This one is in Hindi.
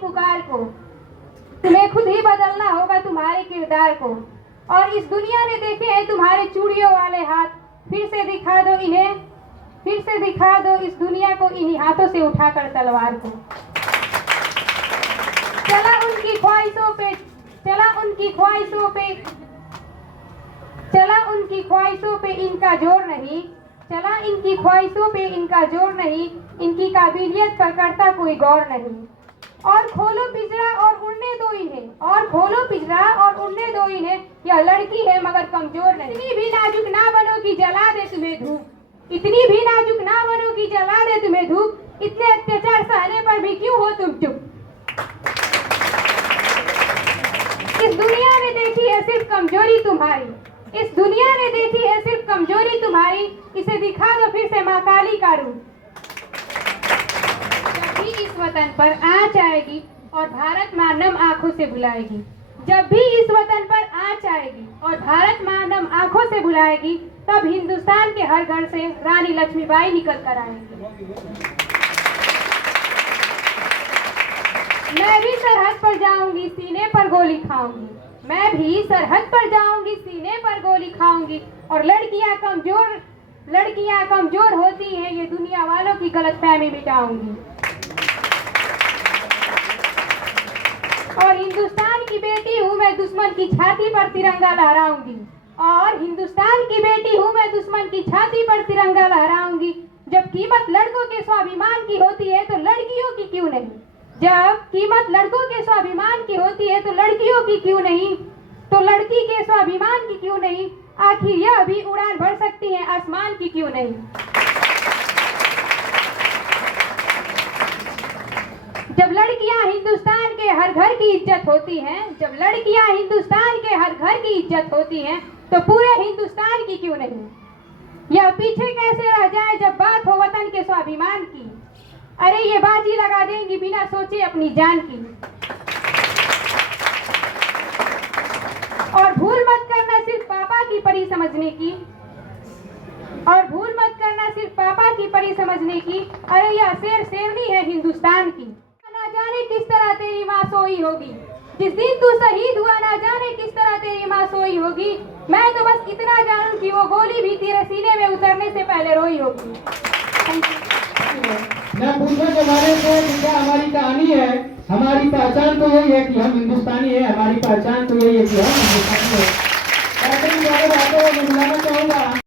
पुकार को। तुम्हें खुद ही बदलना होगा तुम्हारे किरदार को। और इस दुनिया ने देखे हैं तुम्हारे चूड़ियों वाले हाथ, फिर से दिखा दो इन्हें, फिर से दिखा दो इस दुनिया को इन्हीं हाथों से उठाकर तलवार को। चला उनकी ख्वाहिशों पे, चला उनकी ख्वाहिशों पे, चला उनकी ख्वाहिशों पे इनका जोर नहीं, चला इनकी ख्वाहिशों पे इनका जोर नहीं, इनकी काबिलियत पर करता कोई गौर नहीं। और खोलो पिंजरा और उड़ने दो इन्हें, और खोलो पिंजरा और उड़ने दो इन्हें, यह लड़की है मगर कमजोर नहीं। इतनी भी नाजुक ना बनो कि जला दे तुम्हें धूप, इतनी भी नाजुक ना बनो कि जला दे तुम्हें धूप, इतने अत्याचार सहने पर भी क्यों हो तुम चुप। इस दुनिया ने देखी है सिर्फ कमजोरी तुम्हारी, इस दुनिया ने देखी है सिर्फ कमजोरी तुम्हारी, इसे दिखा दो फिर से माँ काली का रूप। जब भी इस वतन पर आँच आएगी और भारत माँ नम आंखों से बुलाएगी, जब भी इस वतन पर आँच आएगी और भारत माँ नम आंखों से बुलाएगी, तब हिंदुस्तान के हर घर से रानी लक्ष्मीबाई निकल कर आएंगी। मैं भी सरहद पर जाऊंगी सीने पर गोली खाऊंगी, मैं भी सरहद पर जाऊंगी सीने पर गोली खाऊंगी। और लड़कियां कमजोर होती हैं, ये दुनिया वालों की गलतफहमी मिटाऊंगी। और हिंदुस्तान की बेटी हूँ मैं, दुश्मन की छाती पर तिरंगा लहराऊंगी। और हिंदुस्तान की बेटी हूँ मैं, दुश्मन की छाती पर तिरंगा लहराऊंगी। जब कीमत लड़कों के स्वाभिमान की होती है तो लड़कियों की क्यों नहीं, जब कीमत लड़कों के स्वाभिमान की होती है तो लड़कियों की क्यों नहीं, तो लड़की के स्वाभिमान की क्यों नहीं, आखिर यह भी उड़ान भर सकती है आसमान की क्यों नहीं। जब लड़कियां हिंदुस्तान के हर घर की इज्जत होती हैं, जब लड़कियां हिंदुस्तान के हर घर की इज्जत होती हैं, तो पूरे हिंदुस्तान की क्यों नहीं। यह पीछे कैसे रह जाए जब बात हो वतन के स्वाभिमान की, अरे ये बाजी लगा देंगी बिना सोचे अपनी जान की। और भूल मत करना सिर्फ पापा की परी समझने की, और भूल मत करना सिर्फ पापा की परी समझने की, अरे यह शेर शेरनी है हिंदुस्तान की। ना जाने किस तरह तेरी माँ सोई होगी, जिस दिन तू शहीद हुआ ना जाने किस तरह तेरी माँ सोई होगी। मैं तो बस इतना जानूं कि वो गोली भी तेरे सीने में उतरने से पहले रोई होगी। मैं पूछने के बारे में क्या हमारी कहानी है, हमारी पहचान तो यही है कि हम हिंदुस्तानी है, हमारी पहचान तो यही है कि हम हिंदुस्तानी है।